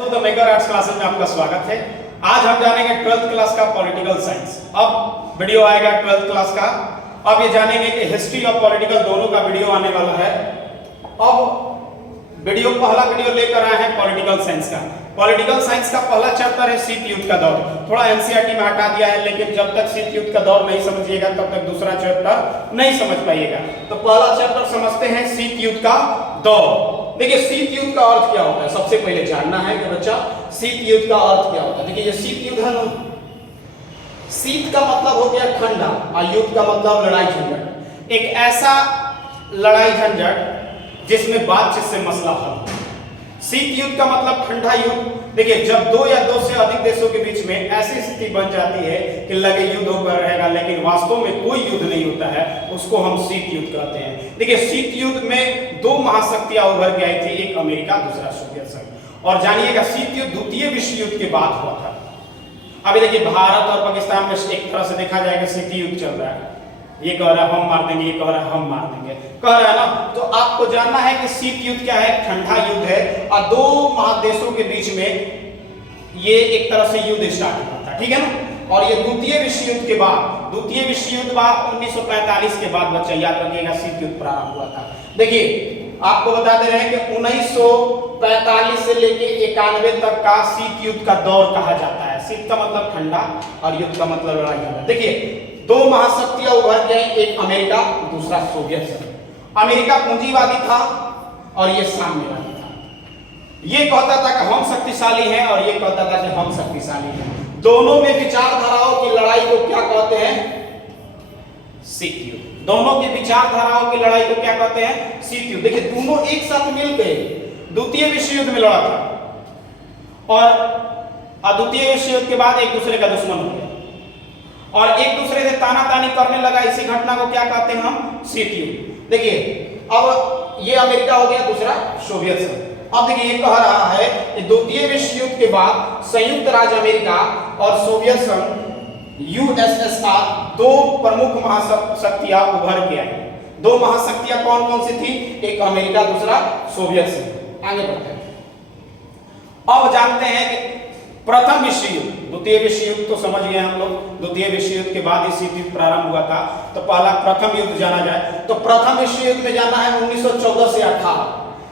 तो maker arts classes में आपका स्वागत है। आज हम जानेंगे 12th क्लास का पॉलिटिकल साइंस। अब वीडियो आएगा 12th क्लास का। अब ये जानेंगे कि हिस्ट्री और पॉलिटिकल दोनों का वीडियो आने वाला है। अब पहला वीडियो लेकर आए हैं पॉलिटिकल साइंस का। पॉलिटिकल साइंस का पहला चैप्टर है शीत युद्ध का दौर। थोड़ा एनसीईआरटी में हटा दिया है, लेकिन जब तक शीत युद्ध का दौर नहीं समझिएगा तब तक दूसरा चैप्टर नहीं समझ पाइएगा। तो पहला चैप्टर समझते हैं शीत युद्ध का दौर। देखिए शीत युद्ध का अर्थ क्या होता है, सबसे पहले जानना है कि बच्चा शीत युद्ध का अर्थ क्या होता है। देखिए ये शीत युद्ध है ना, शीत का मतलब हो गया ठंडा और युद्ध का मतलब लड़ाई झंझट। एक ऐसा लड़ाई झंझट जिसमें बातचीत से मसला हल हो। शीत युद्ध का मतलब ठंडा युद्ध। देखिए जब दो या दो से अधिक देशों के बीच में ऐसी स्थिति बन जाती है कि लगे युद्ध होकर रहेगा लेकिन वास्तव में कोई युद्ध नहीं होता है, उसको हम शीत युद्ध कहते हैं। देखिए शीत युद्ध में दो महाशक्तियां उभर के आई थी, एक अमेरिका दूसरा सोवियत संघ। और जानिएगा शीत युद्ध द्वितीय विश्व युद्ध के बाद हुआ था। अभी देखिए भारत और पाकिस्तान में एक तरह से देखा जाएगा शीत युद्ध चल रहा है। ये कह रहा है हम मार देंगे, ये कह रहा है हम मार देंगे, कह रहा है ना। तो आपको जानना है कि शीत युद्ध क्या है, ठंडा युद्ध है और दो महादेशों के बीच में ये एक तरह से युद्ध स्टार्ट हुआ था, ठीक है ना। और ये द्वितीय विश्व युद्ध के बाद 1945 के बाद बच्चा याद रखिएगा शीत युद्ध प्रारंभ हुआ था। देखिए आपको बता दे रहे हैं कि 1945 से लेके 91 तक का शीत युद्ध का दौर कहा जाता है। शीत का मतलब ठंडा और युद्ध का मतलब लड़ाई झगड़ा। देखिए दो महाशक्तियां उभर के आई, एक अमेरिका दूसरा सोवियत संघ। अमेरिका पूंजीवादी था और ये साम्यवादी था। ये कहता था कि हम शक्तिशाली हैं और ये कहता था कि हम शक्तिशाली हैं। दोनों में विचारधाराओं की लड़ाई को क्या कहते हैं, शीत युद्ध। दोनों की विचारधाराओं की लड़ाई को क्या कहते हैं, शीत युद्ध। देखिए दोनों एक साथ मिलकर द्वितीय विश्व युद्ध में लड़ा था और द्वितीय विश्व युद्ध के बाद एक दूसरे का दुश्मन हो गया और एक दूसरे से तानातानी करने लगा। इसी घटना को क्या कहते हैं हम, शीत युद्ध। देखिए अब ये अमेरिका हो गया, दूसरा सोवियत संघ। अब देखिए ये कह रहा है कि द्वितीय विश्व युद्ध के बाद संयुक्त राज्य अमेरिका और सोवियत संघ यूएसएसआर दो प्रमुख महाशक्तियां उभर के आई। दो महाशक्तियां कौन कौन सी थी, एक अमेरिका दूसरा सोवियत संघ। आगे बढ़ते हैं। अब जानते हैं कि प्रथम विश्व युद्ध, द्वितीय विश्व युद्ध तो समझ गए हम लोग, द्वितीय विश्व युद्ध के बाद ही शीत युद्ध प्रारंभ हुआ था। तो पहला प्रथम युद्ध जाना जाए तो प्रथम विश्व युद्ध में जाना है 1914 से 18।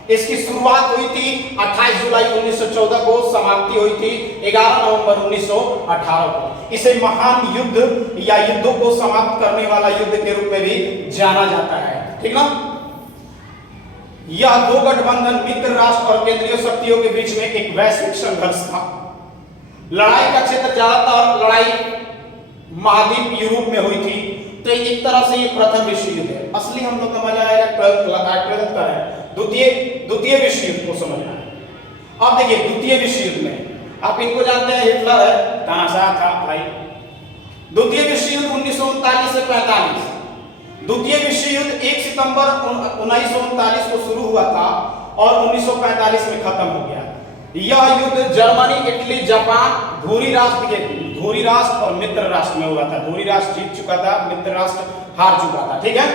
इसकी शुरुआत हुई थी 28 जुलाई 1914 को, समाप्ति हुई थी 11 नवंबर 1918 को। इसे महान युद्ध या युद्धों को समाप्त करने वाला युद्ध के रूप में भी जाना जाता है, ठीक ना। यह दो गठबंधन मित्र राष्ट्र और केंद्रीय शक्तियों के बीच में एक वैश्विक संघर्ष था। लड़ाई का क्षेत्र ज्यादातर लड़ाई महाद्वीप यूरोप में हुई थी। तो एक तरह से ये प्रथम विश्व युद्ध है। असली हम लोग का मजा आएगा 12th का है, द्वितीय विश्व युद्ध को समझना है। अब देखिए द्वितीय विश्व युद्ध में आप इनको जानते हैं, हिटलर है, तानाशाह था भाई। द्वितीय विश्व युद्ध 1939 से 45। द्वितीय विश्व युद्ध 1 सितंबर 1939 को शुरू हुआ था और 1945 में खत्म हो गया। यह युद्ध जर्मनी, इटली, जापान, धुरी राष्ट्र और मित्र राष्ट्र में हुआ था। धुरी राष्ट्र जीत चुका था, मित्र राष्ट्र हार चुका था, ठीक है।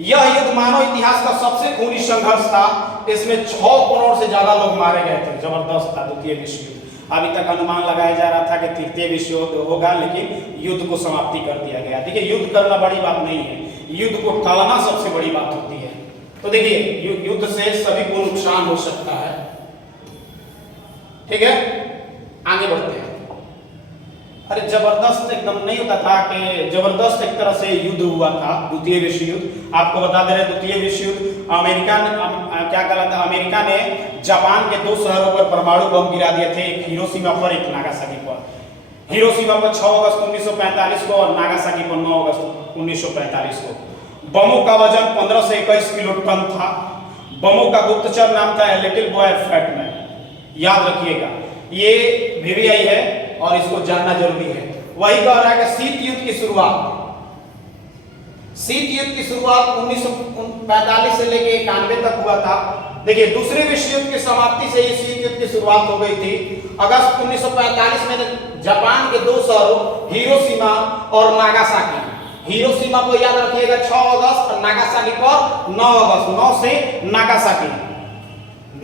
यह युद्ध मानव इतिहास का सबसे खूनी संघर्ष था। इसमें 6 करोड़ से ज्यादा लोग मारे गए थे। जबरदस्त था द्वितीय विश्व युद्ध। अभी तक अनुमान लगाया जा रहा था कि तृतीय विश्व युद्ध होगा, लेकिन युद्ध को समाप्ति कर दिया गया। देखिए युद्ध करना बड़ी बात नहीं है, युद्ध को टालना सबसे बड़ी बात होती है। तो देखिए युद्ध से सभी को नुकसान हो सकता है, ठीक है। आगे बढ़ते हैं। अरे जबरदस्त एकदम नहीं होता था कि जबरदस्त एक तरह से युद्ध हुआ था द्वितीय विश्व युद्ध। आपको बता दे रहे द्वितीय विश्व युद्ध अमेरिका ने क्या करा था, अमेरिका ने जापान के 2 शहरों पर परमाणु बम गिरा दिए थे, एक हिरोशिमा पर एक नागासाकी पर। हिरोशिमा पर 6 अगस्त 1945 को और नागासाकी पर 9 अगस्त 1945 को। बमों का वजन 15 से 21 किलो टन था। बमों का गुप्तचर नाम था लिटिल बॉय फैटमैन। याद रखिएगा ये VVI है और इसको जानना जरूरी है। वही कह रहा है कि शीत युद्ध की शुरुआत 1945 से लेके 91 तक हुआ था। देखिए दूसरे विश्व युद्ध की समाप्ति से ही शीत युद्ध की शुरुआत हो गई थी। अगस्त 1945 में जापान के 2 शहरों हिरोशिमा और नागासाकी, हिरोशिमा को याद रखिएगा 6 अगस्त और नागासाकी पर 9 अगस्त, 9 से नागासाकी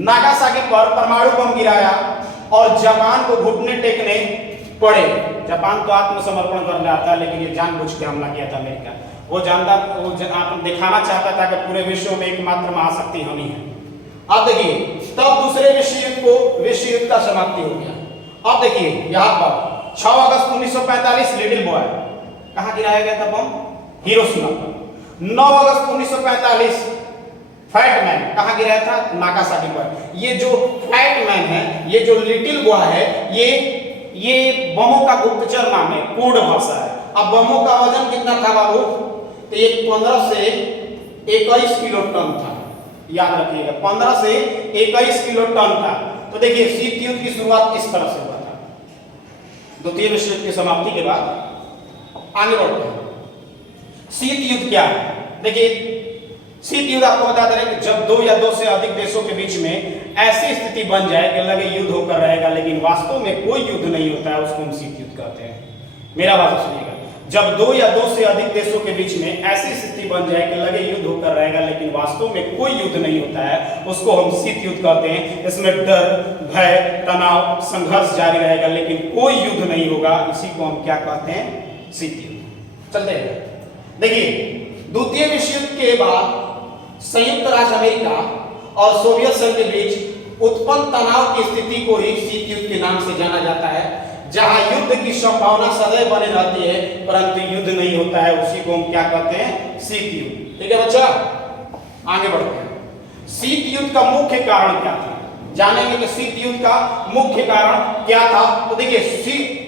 नागासाकी पर परमाणु बम गिराया और जापान को घुटने टेकने पड़े। जापान तो आत्मसमर्पण कर रहा था, लेकिन ये जानबूझ के हमला किया था अमेरिका। वो जानता, वो दिखाना चाहता था कि पूरे विश्व में एकमात्र महाशक्ति हम ही है। अब देखिए, तब दूसरे विश्व युद्ध का समाप्ति हो गया। अब देखिए यहाँ पर 6 अगस्त 1945 लिटिल बॉय कहाँ गिराया गया था बम? हिरोशिमा पर। 9 अगस्त 1945 फैट मैन कहाँ गिराया था? नागासाकी पर। ये जो फैट मैन है, ये जो लिटिल बॉय है, ये बमों का गुप्तचर नाम है, कोड भाषा है। अब बमों का वजन कितना था बाबू? तो ये 15 से 21 किलो टन था, याद रखिएगा, 15 से 21 किलो टन था। तो देखिए शीत युद्ध की शुरुआत इस तरह से हुआ था। द्वितीय विश्व युद्ध की समाप्ति के बाद आगे बढ़ते हैं। शीत युद्ध क्या है? देखिए शीत युद्ध आपको बता दे रहे हैं कि जब 2 या 2 से अधिक देशों के बीच में ऐसी स्थिति बन जाए कि लगे युद्ध होकर रहेगा, लेकिन वास्तव में कोई युद्ध नहीं होता है, उसको हम शीत युद्ध कहते हैं। मेरा बात सुनिएगा, जब 2 या 2 से अधिक देशों के बीच में ऐसी स्थिति बन जाए कि लगे युद्ध होकर रहेगा, लेकिन वास्तव में कोई युद्ध नहीं होता है, उसको हम शीत युद्ध कहते हैं। इसमें डर, भय, तनाव, संघर्ष जारी रहेगा, लेकिन कोई युद्ध नहीं होगा। इसी को हम क्या कहते हैं? शीत युद्ध। चलते हैं। देखिए द्वितीय विश्व युद्ध के बाद संयुक्त राज्य अमेरिका और सोवियत संघ के बीच उत्पन्न तनाव की स्थिति को ही शीत युद्ध के नाम से जाना जाता है, जहां युद्ध की संभावना सदैव बनी रहती है परंतु युद्ध नहीं होता है। उसी को हम क्या कहते हैं? शीत युद्ध। ठीक है बच्चा, आगे बढ़ते हैं। शीत युद्ध का मुख्य कारण क्या था? जानेंगे कि शीत युद्ध का मुख्य कारण क्या था। तो देखिए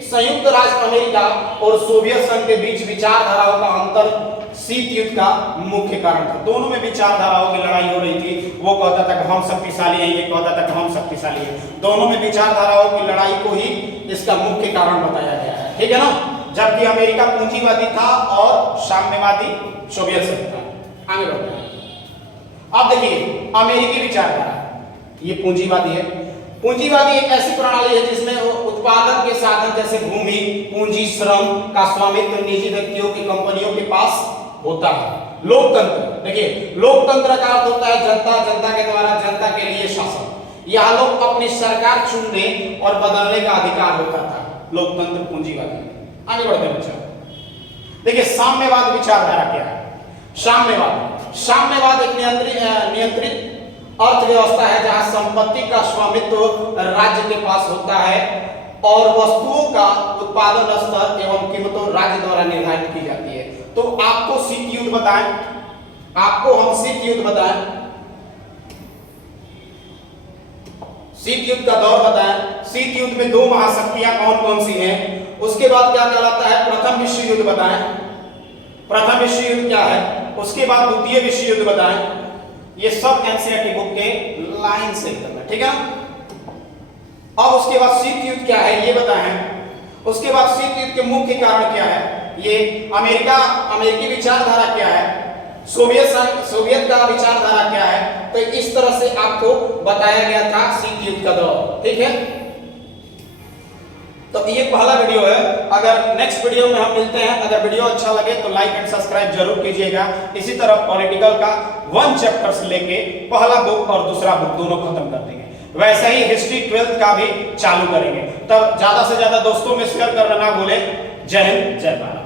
संयुक्त राज्य अमेरिका और सोवियत संघ के बीच विचारधाराओं का अंतर शीत युद्ध का मुख्य कारण था। दोनों में विचारधाराओं की लड़ाई हो रही थी। वो कहता था कि हम शक्तिशाली हैं, ये कहता था कि हम शक्तिशाली हैं। दोनों में विचारधाराओं की लड़ाई को ही इसका मुख्य कारण बताया गया है। ठीक है ना? जबकि अमेरिका पूंजीवादी था और साम्यवादी सोवियत संघ था। आगे बढ़ते हैं। अब देखिए अमेरिकी विचारधारा, ये पूंजीवादी है। पूंजीवादी एक ऐसी प्रणाली है जिसमें उत्पादन के साधन जैसे भूमि, पूंजी, श्रम का स्वामित्व निजी व्यक्तियों की, कंपनियों के पास होता है। लोकतंत्र, देखिए लोकतंत्र का अर्थ होता है जनता, जनता के द्वारा जनता के लिए शासन। यहाँ लोग अपनी सरकार चुनने और बदलने का अधिकार होता था। लोकतंत्र पूंजीवादी। आगे बढ़ते हैं बच्चा। देखिए साम्यवाद विचारधारा क्या है? साम्यवाद एक नियंत्रित अर्थव्यवस्था है जहां संपत्ति का स्वामित्व राज्य के पास होता है और वस्तुओं का उत्पादन स्तर एवं कीमतों राज्य द्वारा निर्धारित की जाती है। तो आपको शीत युद्ध बताएं, आपको हम शीत युद्ध बताएं, शीत युद्ध का दौर बताएं। शीत युद्ध में 2 महाशक्तियां कौन कौन सी हैं? उसके बाद क्या कहलाता है? प्रथम विश्व युद्ध बताएं, प्रथम विश्व युद्ध क्या है? उसके बाद द्वितीय विश्व युद्ध बताएं। ये सब एनसीईआरटी बुक के लाइन से करना, ठीक है। अब उसके बाद शीत युद्ध क्या है ये बताएं। उसके बाद शीत युद्ध के मुख्य कारण क्या है, ये अमेरिकी विचारधारा क्या है, सोवियत का विचारधारा क्या है। तो इस तरह से आपको बताया गया था शीत युद्ध का दौर। ठीक है, तो ये पहला वीडियो है। अगर नेक्स्ट वीडियो में हम मिलते हैं, अगर वीडियो अच्छा लगे तो लाइक एंड सब्सक्राइब जरूर कीजिएगा। इसी तरह पॉलिटिकल का 1 चैप्टर से लेके पहला बुक और दूसरा बुक दोनों खत्म कर देंगे। वैसे ही हिस्ट्री 12th का भी चालू करेंगे। तब ज्यादा से ज्यादा दोस्तों में शेयर करना ना भूलें। जय हिंद, जय भारत।